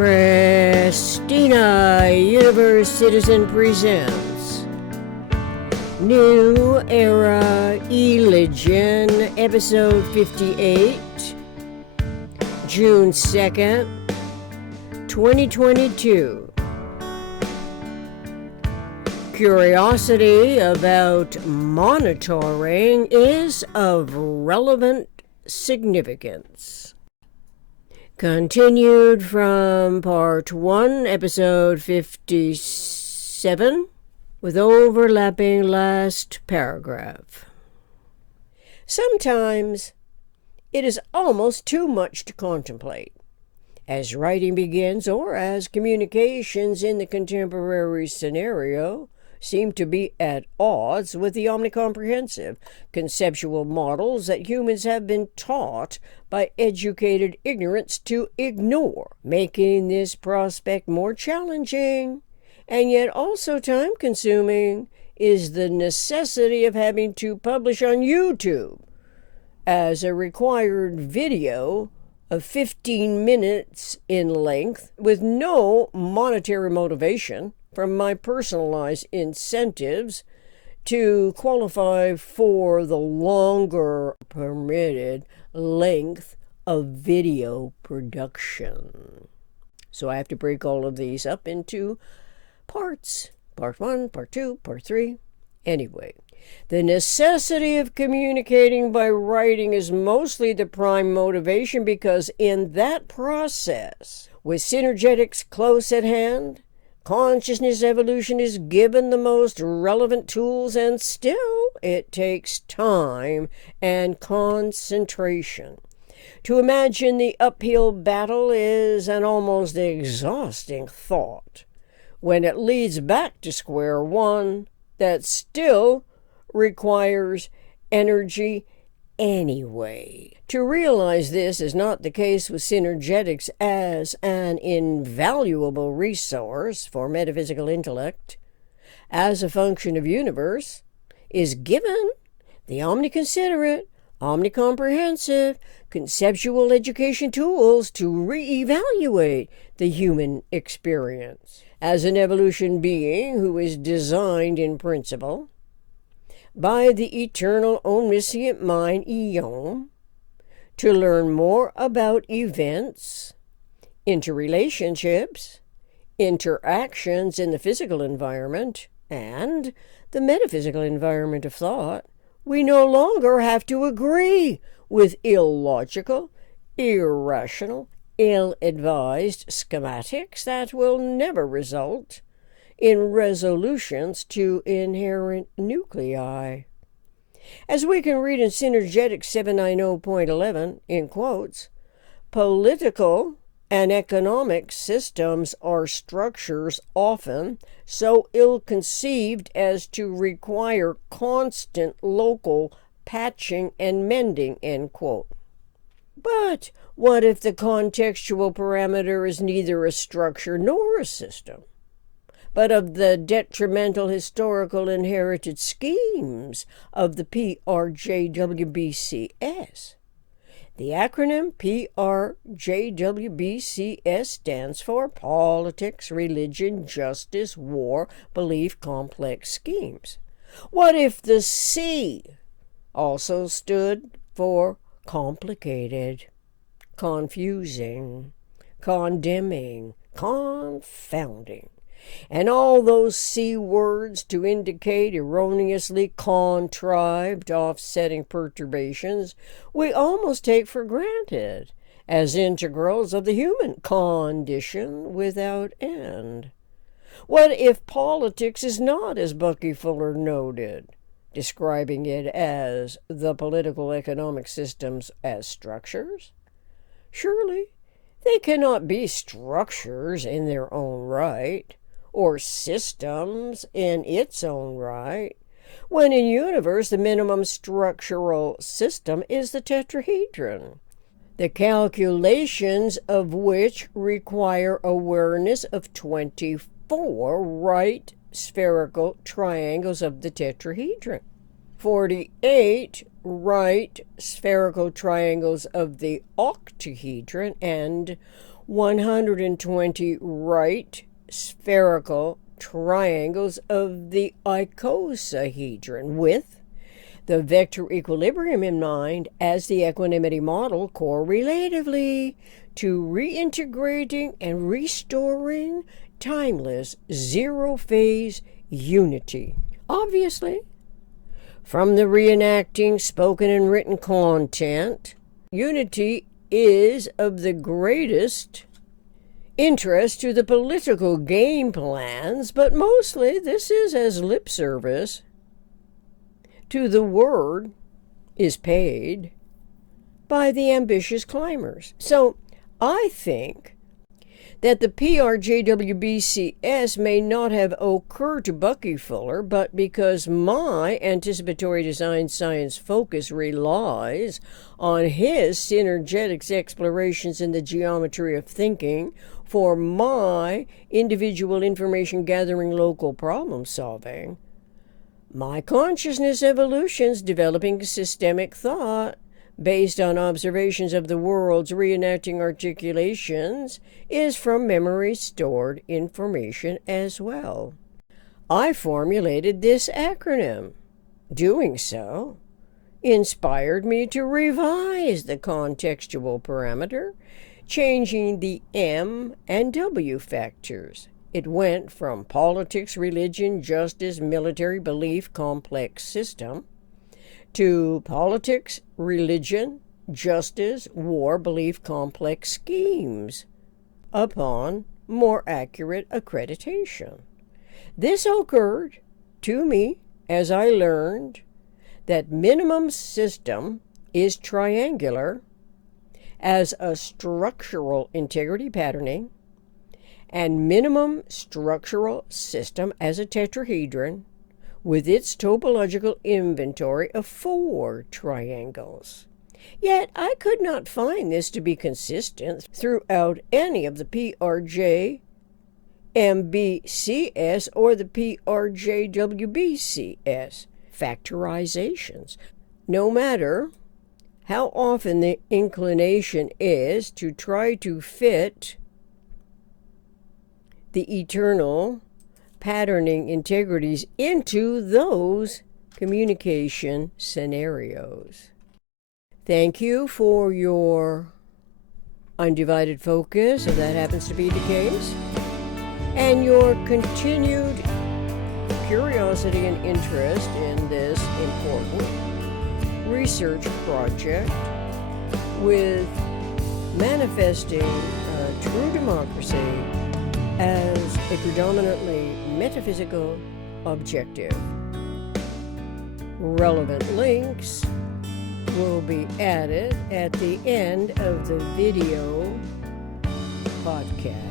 Christina Universe Citizen presents New Era Religion, Episode 58, June 2nd, 2022. Curiosity about monitoring is of relevant significance. Continued from Part 1, Episode 57, with overlapping last paragraph. Sometimes it is almost too much to contemplate. As writing begins, or as communications in the contemporary scenario seem to be at odds with the omnicomprehensive conceptual models that humans have been taught by educated ignorance to ignore, making this prospect more challenging and yet also time-consuming is the necessity of having to publish on YouTube as a required video of 15 minutes in length with no monetary motivation from my personalized incentives to qualify for the longer permitted length of video production. So I have to break all of these up into parts. Part 1, Part 2, Part 3. Anyway, the necessity of communicating by writing is mostly the prime motivation because in that process, with Synergetics close at hand, consciousness evolution is given the most relevant tools, and still it takes time and concentration. To imagine the uphill battle is an almost exhausting thought when it leads back to square one that still requires energy anyway. To realize this is not the case with Synergetics as an invaluable resource for metaphysical intellect, as a function of universe, is given the omniconsiderate, omnicomprehensive, conceptual education tools to reevaluate the human experience. As an evolution being who is designed in principle by the eternal omniscient mind, Eon, to learn more about events, interrelationships, interactions in the physical environment, and the metaphysical environment of thought, we no longer have to agree with illogical, irrational, ill-advised schematics that will never result in resolutions to inherent nuclei. As we can read in Synergetics 790.11, in quotes, political and economic systems are structures often so ill-conceived as to require constant local patching and mending, end quote. But what if the contextual parameter is neither a structure nor a system, but of the detrimental historical inherited schemes of the PRJWBCS? The acronym PRJWBCS stands for Politics, Religion, Justice, War, Belief, Complex Schemes. What if the C also stood for complicated, confusing, condemning, confounding, and all those C words to indicate erroneously contrived offsetting perturbations we almost take for granted as integrals of the human condition without end? What if politics is not, as Bucky Fuller noted, describing it as the political economic systems as structures? Surely they cannot be structures in their own right, or systems in its own right, when in universe the minimum structural system is the tetrahedron, the calculations of which require awareness of 24 right spherical triangles of the tetrahedron, 48 right spherical triangles of the octahedron, and 120 right spherical triangles of the icosahedron with the vector equilibrium in mind as the equanimity model correlatively to reintegrating and restoring timeless zero-phase unity. Obviously, from the reenacting spoken and written content, unity is of the greatest interest to the political game plans, but mostly this is as lip service to the word is paid by the ambitious climbers. So I think that the PRJWBCS may not have occurred to Bucky Fuller, but because my anticipatory design science focus relies on his Synergetics explorations in the geometry of thinking for my individual information gathering local problem solving, my consciousness evolutions developing systemic thought based on observations of the world's reenacting articulations is from memory stored information as well. I formulated this acronym. Doing so inspired me to revise the contextual parameter, changing the M and W factors. It went from politics, religion, justice, military, belief, complex system, to politics, religion, justice, war, belief, complex schemes, upon more accurate accreditation. This occurred to me as I learned that minimum system is triangular as a structural integrity patterning, and minimum structural system as a tetrahedron with its topological inventory of 4 triangles. Yet I could not find this to be consistent throughout any of the PRJWBCS or the PRJWBCS factorizations, no matter how often the inclination is to try to fit the eternal patterning integrities into those communication scenarios. Thank you for your undivided focus, if that happens to be the case, and your continued curiosity and interest in this important research project with manifesting true democracy as a predominantly metaphysical objective. Relevant links will be added at the end of the video podcast.